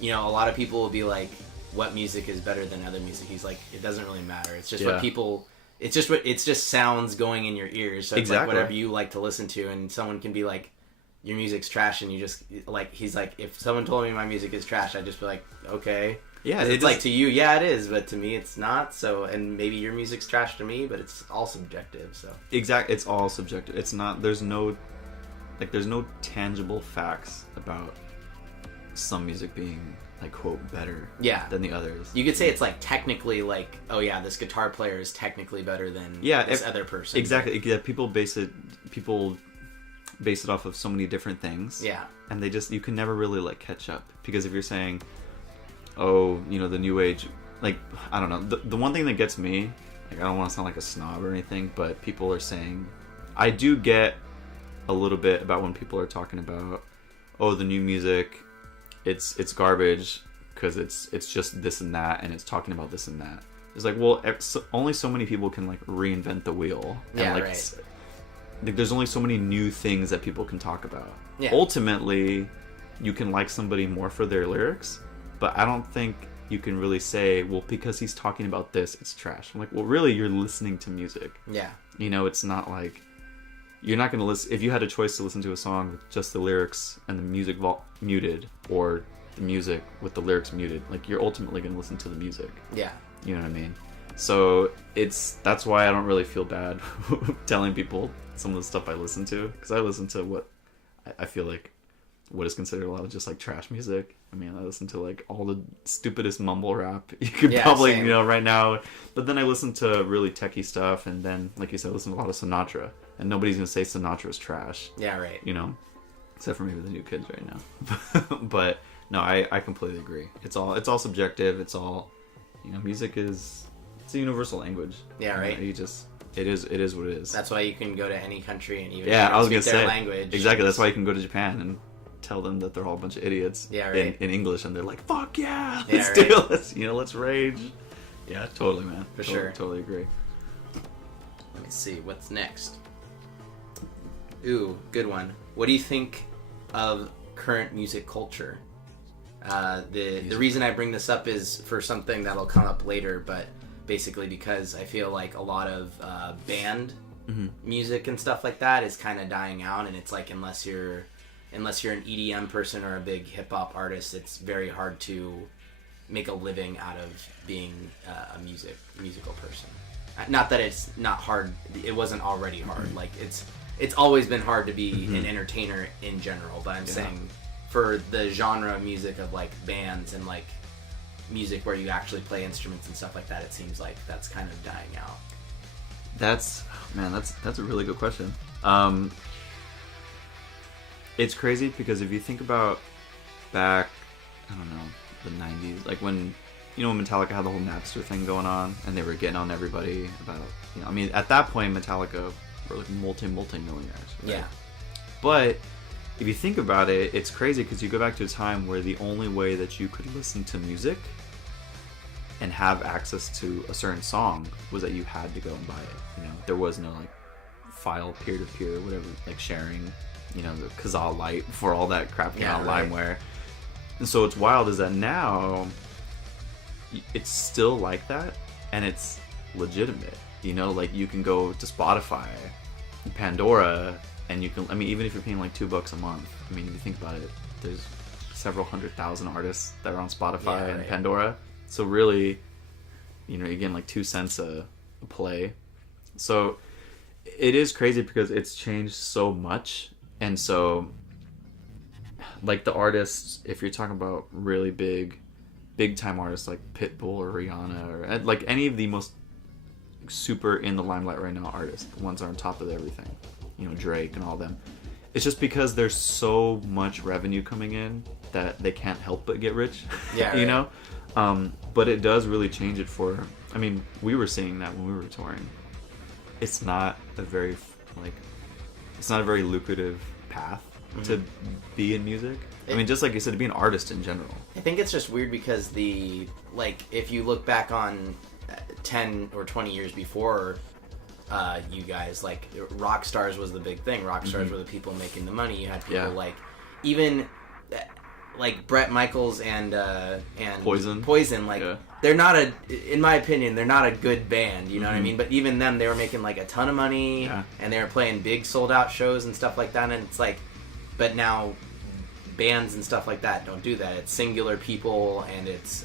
a lot of people will be like, what music is better than other music? He's like, it doesn't really matter. It's just what people. It's just sounds going in your ears. So it's like whatever you like to listen to, and someone can be like. Your music's trash, and you just like he's like if someone told me my music is trash, I'd just be like, okay, yeah, it's like to you, yeah, it is, but to me, it's not. So, and maybe your music's trash to me, but it's all subjective. So exactly, it's all subjective. It's not. There's no tangible facts about some music being like quote better than the others. You could say it's like technically like, oh yeah, this guitar player is technically better than this other person. Exactly. Yeah, people base it off of so many different things. Yeah. And you can never really like catch up, because if you're saying, oh, the new age, like, I don't know, the one thing that gets me, like, I don't want to sound like a snob or anything, but people are saying, I do get a little bit about when people are talking about, oh, the new music, it's garbage because it's just this and that, and it's talking about this and that. It's like, well, only so many people can like reinvent the wheel. And, like, there's only so many new things that people can talk about. Yeah. Ultimately, you can like somebody more for their lyrics, but I don't think you can really say, well, because he's talking about this, it's trash. I'm like, well, really, you're listening to music. Yeah. It's not like you're not going to listen. If you had a choice to listen to a song with just the lyrics and the music muted, or the music with the lyrics muted, like, you're ultimately going to listen to the music. Yeah. You know what I mean? So that's why I don't really feel bad telling people some of the stuff I listen to, because I listen to what I feel like what is considered a lot of just like trash music. I mean, I listen to like all the stupidest mumble rap you could probably same. Right now, but then I listen to really techie stuff, and then like you said, I listen to a lot of Sinatra, and nobody's gonna say Sinatra's trash. Yeah, right. Except for maybe the new kids right now. But no, I completely agree. It's all subjective. It's all music it's a universal language. Yeah, right. It is what it is. That's why you can go to any country and even I was gonna speak say their language. Exactly. That's why you can go to Japan and tell them that they're all a bunch of idiots. Yeah, right. In English, and they're like, "Fuck yeah, let's do it. Let's rage." Yeah, totally, man. For sure. Totally agree. Let me see what's next. Ooh, good one. What do you think of current music culture? The reason I bring this up is for something that'll come up later, but basically because I feel like a lot of band music and stuff like that is kind of dying out, and it's like unless you're an EDM person or a big hip hop artist, it's very hard to make a living out of being a musical person. Not that it's not hard; it wasn't already hard. Like it's always been hard to be an entertainer in general. But I'm saying for the genre of music of like bands and like music where you actually play instruments and stuff like that, it seems like that's kind of dying out. That's a really good question. It's crazy because if you think about back, I don't know, the 90s, like when you know, when Metallica had the whole Napster thing going on, and they were getting on everybody about, you know, I mean, at that point, Metallica were like multi-millionaires. Right? Yeah. But if you think about it, it's crazy because you go back to a time where the only way that you could listen to music and have access to a certain song was that you had to go and buy it. You know, there was no like file peer-to-peer, whatever, like sharing, you know, the Kazaa Lite before all that crap came out, right. LimeWire. And so what's wild is that now it's still like that, and it's legitimate. You know, like you can go to Spotify, Pandora, and you can, I mean, even if you're paying like $2 a month, I mean, if you think about it, there's several 100,000 artists that are on Spotify and Pandora. So really, you know, again, like 2 cents a play. So it is crazy because it's changed so much. And so, like the artists, if you're talking about really big time artists like Pitbull or Rihanna or like any of the most super in the limelight right now artists, the ones that are on top of everything, you know, Drake and all them, it's just because there's so much revenue coming in that they can't help but get rich. Yeah, you know. But it does really change it for, I mean, we were seeing that when we were touring. It's not a very lucrative path to be in music. I mean, just like you said, to be an artist in general. I think it's just weird because if you look back on 10 or 20 years before you guys, like, rock stars was the big thing. Rock stars were the people making the money. You had people like, even like Bret Michaels and Poison, like, they're not in my opinion, they're not a good band, you know what I mean? But even them, they were making like a ton of money, and they were playing big sold out shows and stuff like that, and it's like, but now bands and stuff like that don't do that. It's singular people, and it's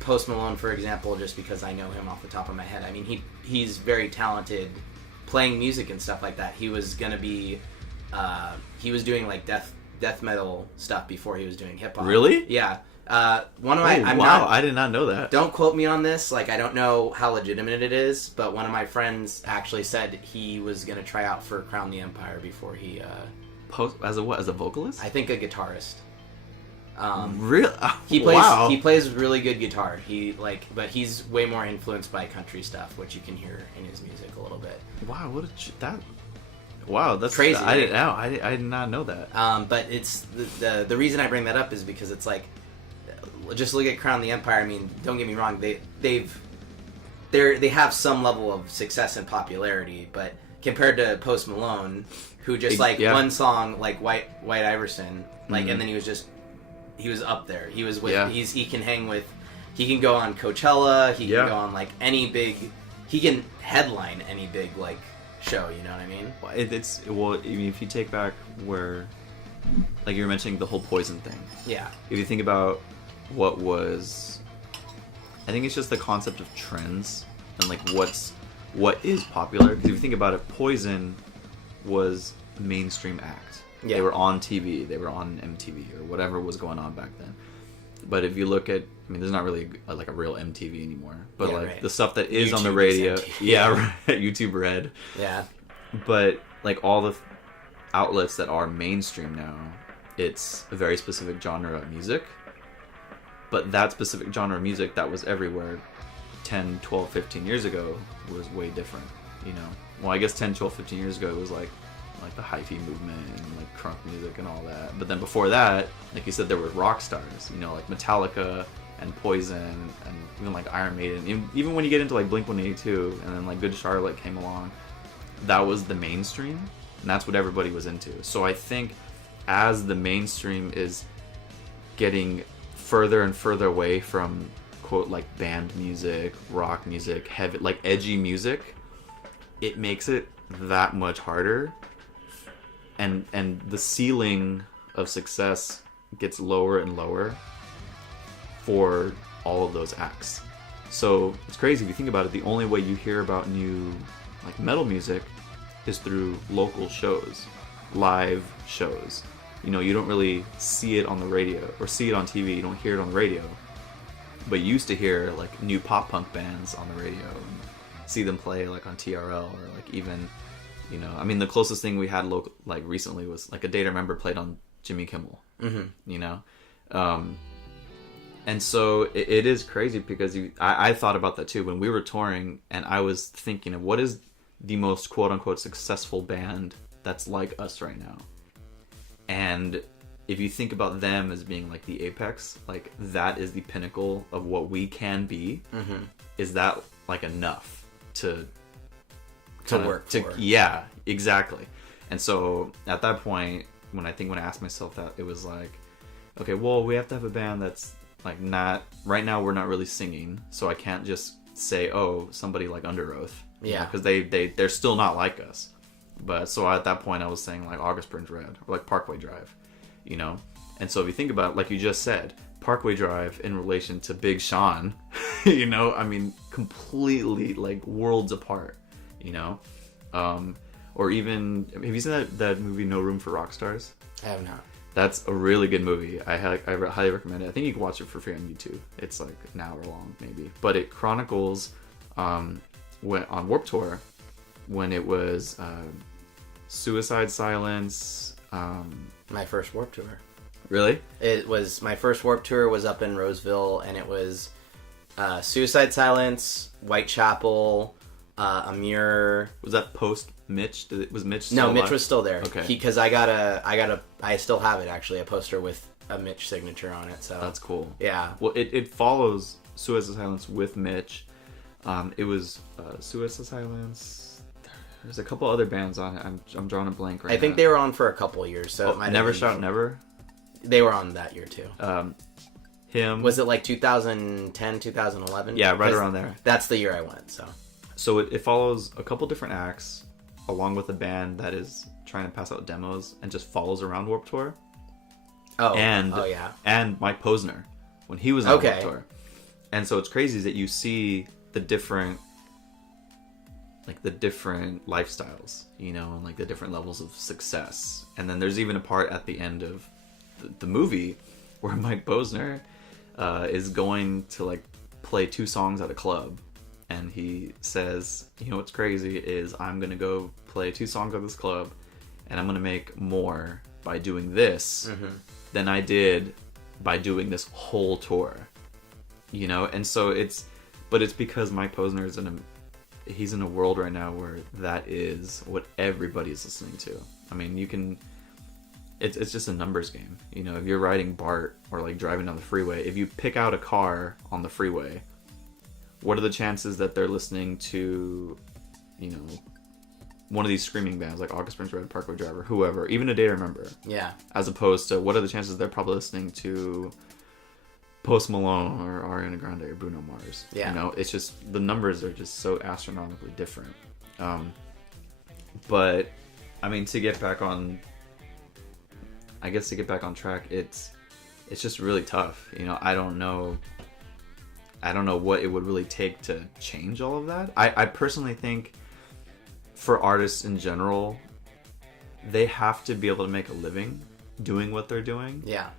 Post Malone, for example, just because I know him off the top of my head. I mean, he's very talented playing music and stuff like that. He was gonna be he was doing like death metal stuff before he was doing hip hop. Really? Yeah. One of my I did not know that. Don't quote me on this. Like, I don't know how legitimate it is, but one of my friends actually said he was gonna try out for Crown the Empire before he As a vocalist? I think a guitarist. Really? He plays really good guitar. But he's way more influenced by country stuff, which you can hear in his music a little bit. Wow, Wow, that's crazy. I did not know that. But it's the reason I bring that up is because it's like, just look at Crown the Empire. I mean, don't get me wrong, they have some level of success and popularity, but compared to Post Malone, who just one song like White Iverson, like, and then he was up there. He was with he can go on Coachella, he can go on like any big, he can headline any big like show, you know what I mean? I mean, if you take back where, like you were mentioning the whole Poison thing. Yeah. If you think about what was, I think it's just the concept of trends and like what is popular. Because if you think about it, Poison was a mainstream act. Yeah. They were on TV, they were on MTV or whatever was going on back then. But if you look at, I mean, there's not really a real MTV anymore. But the stuff that is YouTube on the radio, YouTube Red. Yeah. But like all the outlets that are mainstream now, it's a very specific genre of music. But that specific genre of music that was everywhere 10, 12, 15 years ago was way different, you know? Well, I guess 10, 12, 15 years ago it was like the hi-fi movement and like crunk music and all that. But then before that, like you said, there were rock stars, you know, like Metallica and Poison and even like Iron Maiden. Even when you get into like Blink-182 and then like Good Charlotte came along, that was the mainstream, and that's what everybody was into. So I think as the mainstream is getting further and further away from quote like band music, rock music, heavy like edgy music, it makes it that much harder, and the ceiling of success gets lower and lower for all of those acts. So it's crazy if you think about it. The only way you hear about new like metal music is through local shows, live shows. You know, you don't really see it on the radio or see it on TV. You don't hear it on the radio. But you used to hear like new pop punk bands on the radio and see them play like on TRL or like even, you know, I mean, the closest thing we had local like recently was like A Day to Remember played on Jimmy Kimmel. Mm-hmm. You know, And so it is crazy because I thought about that too when we were touring, and I was thinking of what is the most quote unquote successful band that's like us right now. And if you think about them as being like the apex, like that is the pinnacle of what we can be, is that like enough to work for? Yeah, exactly. And so at that point, when I asked myself that, it was like, okay, well, we have to have a band that's like not, right now we're not really singing, so I can't just say, oh, somebody like Under Oath. Yeah. Because they're still not like us. But so at that point I was saying like August Burns Red or like Parkway Drive, you know? And so if you think about it, like you just said, Parkway Drive in relation to Big Sean, you know, I mean, completely like worlds apart, you know? Or even, have you seen that movie No Room for Rock Stars? I have not. That's a really good movie. I highly recommend it. I think you can watch it for free on YouTube. It's like an hour long, maybe. But it chronicles when on Warped Tour, when it was Suicide Silence. My first Warped Tour. Really? It was, my first Warped Tour was up in Roseville, and it was Suicide Silence, Whitechapel, Amir. Was that post Mitch? Was Mitch still No, Mitch alive? was still there. Okay. Because I still have it actually, a poster with a Mitch signature on it. So that's cool. Yeah. Well, it follows Suicide Silence with Mitch. It was Suicide Silence. There's a couple other bands on it. I'm drawing a blank right now. I think they were on for a couple years. So it might Never have been, Shout Never. They were on that year too. Him. Was it like 2010, 2011? Yeah, right around there. That's the year I went. So it follows a couple different acts, along with a band that is trying to pass out demos and just follows around Warped Tour. Oh, yeah. And Mike Posner when he was on Warped Tour. And so it's crazy that you see the different lifestyles, you know, and like the different levels of success. And then there's even a part at the end of the movie where Mike Posner is going to like play 2 songs at a club. And he says, you know what's crazy is I'm going to go play 2 songs at this club and I'm going to make more by doing this than I did by doing this whole tour. You know? And so it's because Mike Posner is he's in a world right now where that is what everybody's listening to. I mean, it's just a numbers game. You know, if you're riding BART or like driving down the freeway, if you pick out a car on the freeway, what are the chances that they're listening to, you know, one of these screaming bands like August Burns Red, Parkway Drive, or whoever, even A Day to Remember? Yeah. As opposed to what are the chances they're probably listening to Post Malone or Ariana Grande or Bruno Mars? Yeah. You know, it's just, the numbers are just so astronomically different. But, I mean, to get back on track, it's just really tough. You know, I don't know what it would really take to change all of that. I personally think for artists in general, they have to be able to make a living doing what they're doing. Yeah.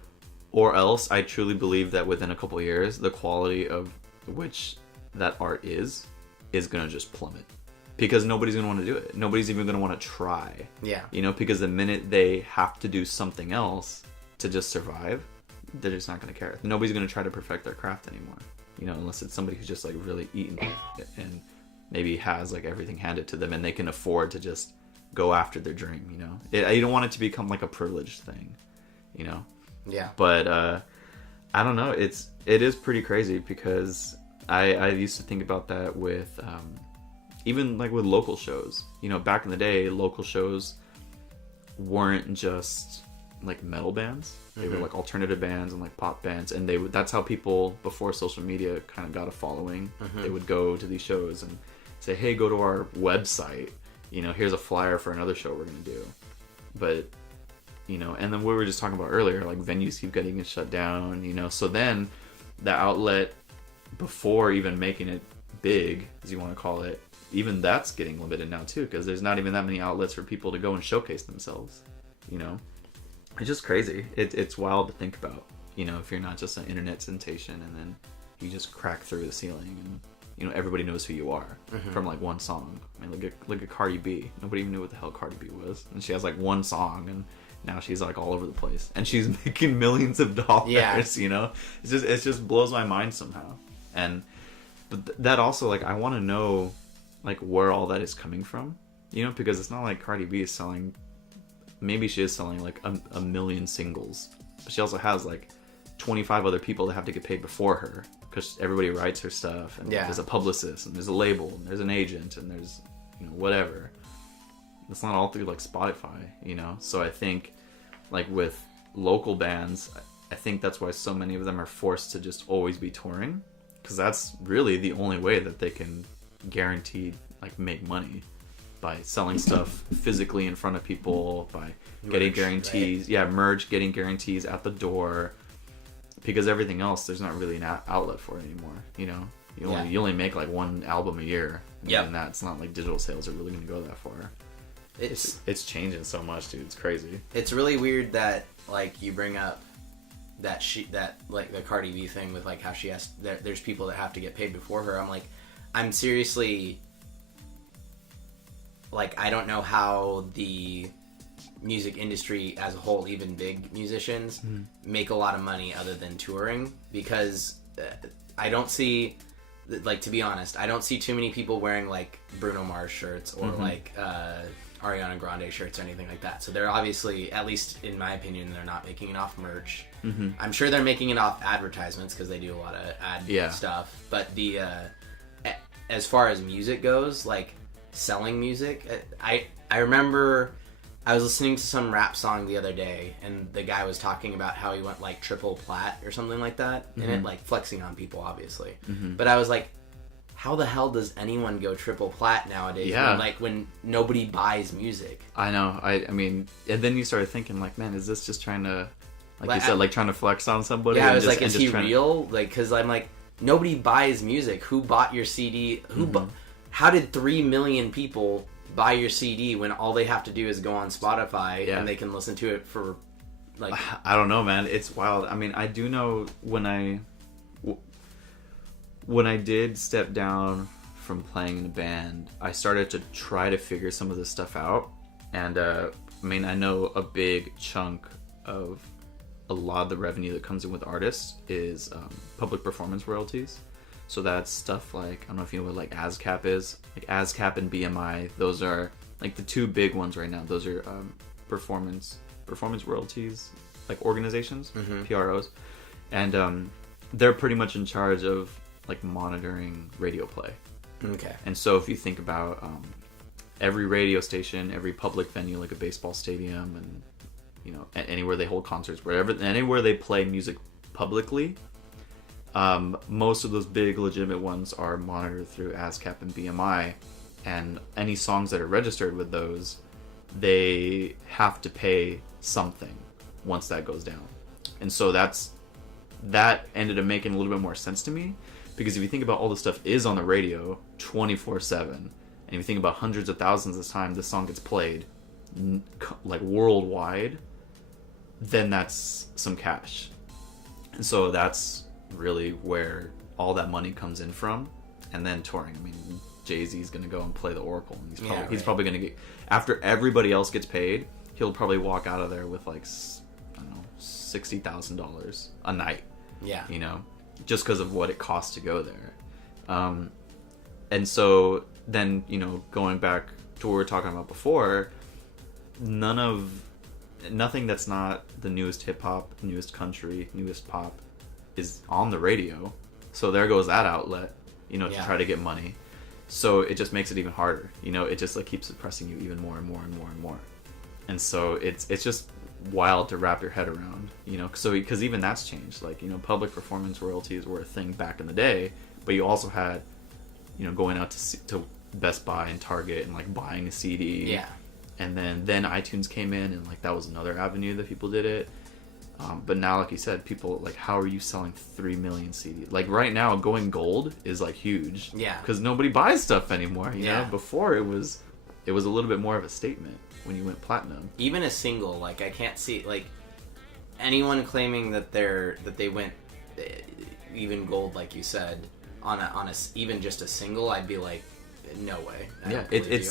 Or else I truly believe that within a couple of years, the quality of which that art is going to just plummet. Because nobody's going to want to do it. Nobody's even going to want to try. Yeah. You know, because the minute they have to do something else to just survive, they're just not going to care. Nobody's going to try to perfect their craft anymore. You know, unless it's somebody who's just like really eaten it and maybe has like everything handed to them and they can afford to just go after their dream, you know. You don't want it to become like a privileged thing, you know. Yeah. But I don't know. It is pretty crazy because I used to think about that with even like with local shows. You know, back in the day, local shows weren't just like metal bands. They were like alternative bands and like pop bands, and that's how people before social media kind of got a following. They would go to these shows and say, hey, go to our website, you know, here's a flyer for another show we're gonna do. But you know, and then we were just talking about earlier, like venues keep getting shut down, you know, so then the outlet before even making it big, as you want to call it, even that's getting limited now too, because there's not even that many outlets for people to go and showcase themselves, you know. It's just crazy. It's wild to think about, you know, if you're not just an internet sensation and then you just crack through the ceiling and, you know, everybody knows who you are from like one song. I mean, look at Cardi B. Nobody even knew what the hell Cardi B was, and she has like one song, and now she's like all over the place, and she's making millions of dollars. Yeah. You know, it just blows my mind somehow. And but that also, like, I want to know like where all that is coming from, you know, because it's not like Cardi B is selling. Maybe she is selling like a million singles, but she also has like 25 other people that have to get paid before her, because everybody writes her stuff, and there's a publicist, and there's a label, and there's an agent, and there's, you know, whatever. It's not all through like Spotify, you know. So I think like with local bands, I think that's why so many of them are forced to just always be touring, because that's really the only way that they can guaranteed like make money, by selling stuff physically in front of people, by getting guarantees, right? Yeah, merch, getting guarantees at the door, because everything else, there's not really an outlet for it anymore, you know. You only make like one album a year, and that's not like digital sales are really going to go that far. It's changing so much, dude. It's crazy. It's really weird that like you bring up that like the Cardi B thing with like how she has there's people that have to get paid before her. I'm like, I'm seriously like, I don't know how the music industry as a whole, even big musicians, make a lot of money other than touring, because I don't see, like, to be honest, I don't see too many people wearing like Bruno Mars shirts or like Ariana Grande shirts or anything like that. So they're obviously, at least in my opinion, they're not making it off merch. I'm sure they're making it off advertisements, because they do a lot of ad stuff. But the as far as music goes, like selling music, I remember I was listening to some rap song the other day, and the guy was talking about how he went like triple plat or something like that, and it like flexing on people, obviously. But I was like, how the hell does anyone go triple plat nowadays? Yeah. When nobody buys music. I know. I mean, and then you started thinking like, man, is this just trying to, like you said, like trying to flex on somebody? Yeah, I was like, is he real? Like, because I'm like, nobody buys music. Who bought your CD? How did 3 million people buy your CD when all they have to do is go on Spotify and they can listen to it for like... I don't know, man. It's wild. I mean, I do know when I did step down from playing in a band, I started to try to figure some of this stuff out. And I mean, I know a big chunk of a lot of the revenue that comes in with artists is public performance royalties. So that's stuff like, I don't know if you know what like ASCAP is. Like ASCAP and BMI, those are like the two big ones right now. Those are performance royalties, like organizations, PROs. And they're pretty much in charge of like monitoring radio play. Okay. And so if you think about every radio station, every public venue, like a baseball stadium, and you know, anywhere they hold concerts, anywhere they play music publicly, most of those big legitimate ones are monitored through ASCAP and BMI, and any songs that are registered with those, they have to pay something once that goes down. And so that ended up making a little bit more sense to me, because if you think about all the stuff is on the radio 24/7, and if you think about hundreds of thousands of times this song gets played like worldwide, then that's some cash. And so that's really where all that money comes in from. And then touring, I mean, Jay-Z's gonna go and play the Oracle, and he's probably gonna get, after everybody else gets paid, he'll probably walk out of there with like, I don't know, $60,000 a night. Yeah, you know, just because of what it costs to go there. And so then, you know, going back to what we were talking about before, nothing that's not the newest hip-hop, newest country, newest pop is on the radio. So there goes that outlet, you know, to try to get money. So it just makes it even harder, you know. It just like keeps suppressing you even more and more and more and more. And so it's just wild to wrap your head around, you know. So because even that's changed, like, you know, public performance royalties were a thing back in the day, but you also had, you know, going out to Best Buy and Target and like buying a CD. Yeah. And then iTunes came in, and like that was another avenue that people did it. But now, like you said, people like, how are you selling 3 million CDs? Like right now, going gold is like huge. Yeah. Because nobody buys stuff anymore. You know, before it was a little bit more of a statement when you went platinum. Even a single, like I can't see like anyone claiming that they went even gold, like you said, on a even just a single. I'd be like, no way. Yeah, it's